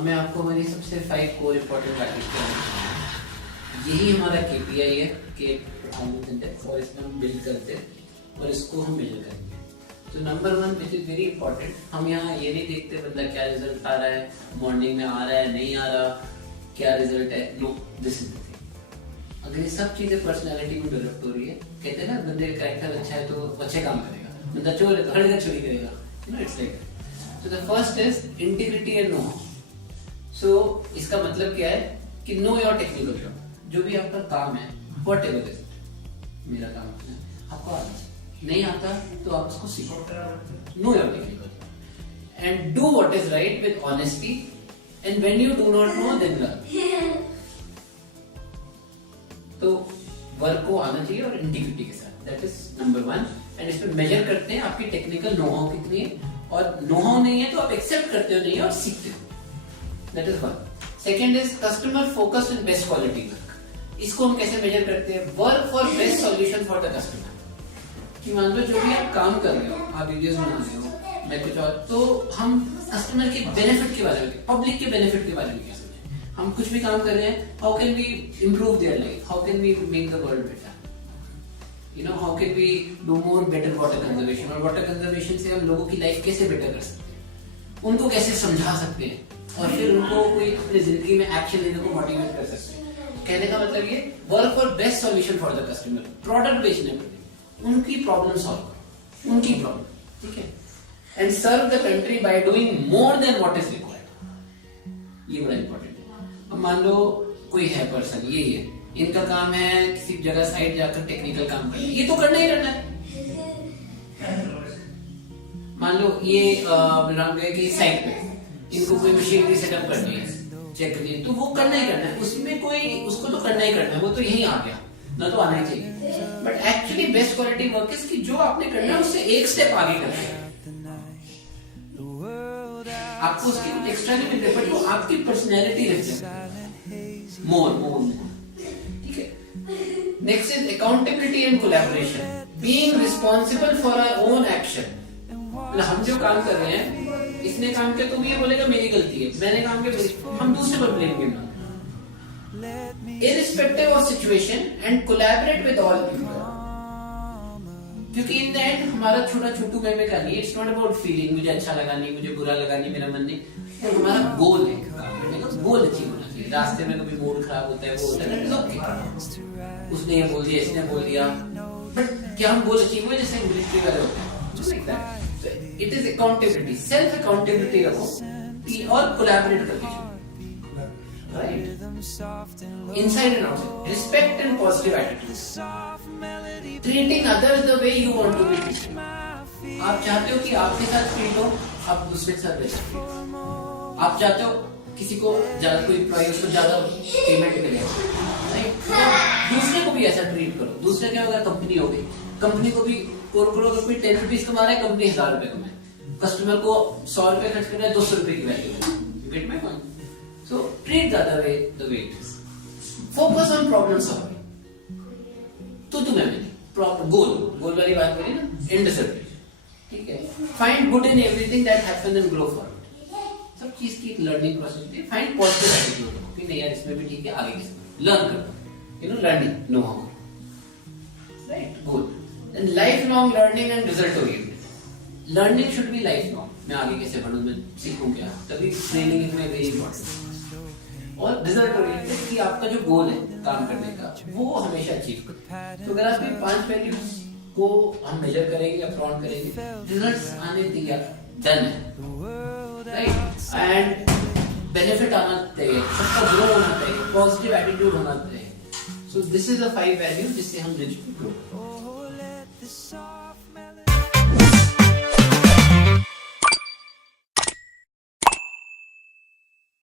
अब मैं आपको हमारी सबसे 5 कोर इंपॉर्टेंट प्रैक्टिस करूँगा। यही हमारा KPI है कि परफॉर्मेंस इंडेक्स, और इसमें हम बिल्ड करते हैं और इसको हम मेजर करेंगे। तो number 1 which is very important, हम यहाँ ये नहीं देखते बंदा क्या रिजल्ट आ रहा है, मॉर्निंग में आ रहा है नहीं आ रहा, क्या रिजल्ट है, no, this is the thing. अगर ये सब चीजें पर्सनैलिटी में डेवलप हो रही है, कहते हैं ना बंदे का कैरेक्टर अच्छा है तो अच्छे काम करेगा, बंदा चोर है तो हर जगह चोरी करेगा, you know, it's like. So the first is integrity and no. So इसका मतलब क्या है कि नो योर टेक्निकल जॉब, जो भी आपका काम है, वट एवर इज इट, मेरा काम है आपको आना चाहिए, नहीं आता तो आप उसको सीखो, know your technical and do what is right with honesty, and when you do not know then learn. तो वर्क को आना चाहिए और इंटीग्रिटी के साथ, दैट इज नंबर 1। एंड इसमें मेजर करते हैं आपकी टेक्निकल नो हाउ कितनी है, और नो हाउ नहीं है तो आप एक्सेप्ट करते हो नहीं है और सीखते हो, that is 1। Second is customer focus and best quality work. इसको हम कैसे मेजर करते हैं, work for best solution for the customer. कि मान लो जो भी आप काम कर रहे हो, आप वीडियोस बना रहे हो, मैं कुछ और, तो हम कस्टमर के बेनिफिट के बारे में, पब्लिक के बेनिफिट के बारे में क्या सोचें। हम कुछ भी काम कर रहे हैं, how can we improve their life, how can we make the world better, you know, how can we do more better water conservation, और वाटर कंजर्वेशन से हम लोगों की लाइफ कैसे बेटर कर सकते हैं, उनको कैसे समझा सकते हैं, और फिर उनको कोई अपनी जिंदगी में एक्शन लेने को मोटिवेट कर सकते हैं। कहने का मतलब ये, work for best solution for the customer, product बेचने पर उनकी प्रॉब्लम सॉल्व करो, उनकी प्रॉब्लम, ठीक है, and serve the country by doing more than what is required. ये बड़ा इंपॉर्टेंट है। अब मान लो कोई है पर्सन, ये है, इनका काम है किसी जगह साइड जाकर टेक्निकल काम करना, ये तो करना ही करना है। मान लो ये गए कि साइड पे इनको कोई मशीनरी सेटअप करनी है, चेक करनी है, तो वो करना ही करना है, उसमें कोई उसको तो करना ही करना है, वो तो यही आ गया ना, तो आना ही चाहिए। But actually best quality work is कि जो आपने करना है उससे एक स्टेप आगे करना है, आपको उसकी कुछ एक्स्ट्रा नहीं मिलता, बट वो आपकी पर्सनैलिटी रहती है, मोर, ठीक है। Next is accountability and collaboration, being responsible for our own action. मतलब हम जो काम कर रहे हैं, इसने काम किया तो ये बोलेगा मेरी गलती है, मैंने काम किया, हम दूसरे पर ब्लेम करना, irrespective of situation and collaborate with all people। क्योंकि इन द एंड हमारा छोटा छोटू मैं का नहीं, इट्स नॉट अबाउट फीलिंग, मुझे अच्छा लगा नहीं, मुझे बुरा लगा नहीं, मेरा मन नहीं, तो हमारा गोल है, गोल अचीव होना चाहिए। रास्ते में कभी मूड खराब होता है, वो होता है ना, उसने ये बोल दिया, इसने बोल दिया, बट क्या हम गोल अचीव हुए जैसे मिलिट्री वाले होते हैं। It is accountability, self accountability रखो और कोलैबोरेट करके, right? Inside and outside, respect and positive attitude, treating others the way you want to be treated। आप चाहते हो कि आपके साथ ट्रीट हो, आप दूसरे के साथ वैसे treat हो। आप चाहते हो किसी को ज्यादा, कोई एम्प्लॉय उसको ज्यादा पेमेंट करे, राइट, दूसरे को भी ऐसा ट्रीट करो। दूसरे क्या होगा, कंपनी हो गई, कंपनी को भी कोई 10 रुपीज कमा रहा है, कंपनी 1000 रुपए कमाए, कस्टमर को 100 रुपए खर्च कर रहा है, 200 रुपए की value, you get my point. So treat the other way the way it is. Focus on problem solving. तो तुम्हें मैंने गोल वाली बात करी ना, end result, ठीक है। Find good in everything that happens and grow forward। सब चीज की एक लर्निंग प्रोसेस होती है। Find positive attitude कि नहीं यार इसमें भी ठीक है, आगे कैसे लर्न करो, you know, learning, know how, right, goal, and lifelong learning and result oriented। Learning should be lifelong। मैं आगे कैसे बढ़ूं, मैं सीखूं क्या, तभी ट्रेनिंग इज वेरी इंपॉर्टेंट। और रिजल्ट ओरिएंटेड कि आपका जो गोल है काम करने का, वो हमेशा अचीव करें। तो अगर आप इन 5 वैल्यूज को हम मेजर करेंगे, अपलॉड करेंगे, रिजल्ट्स आने दिया, डन है, राइट, एंड बेनिफिट आना चाहिए, सबका ग्रो होना चाहिए, पॉजिटिव एटीट्यूड होना चाहिए। So this is the 5 values जिससे हम रिच ग्रो।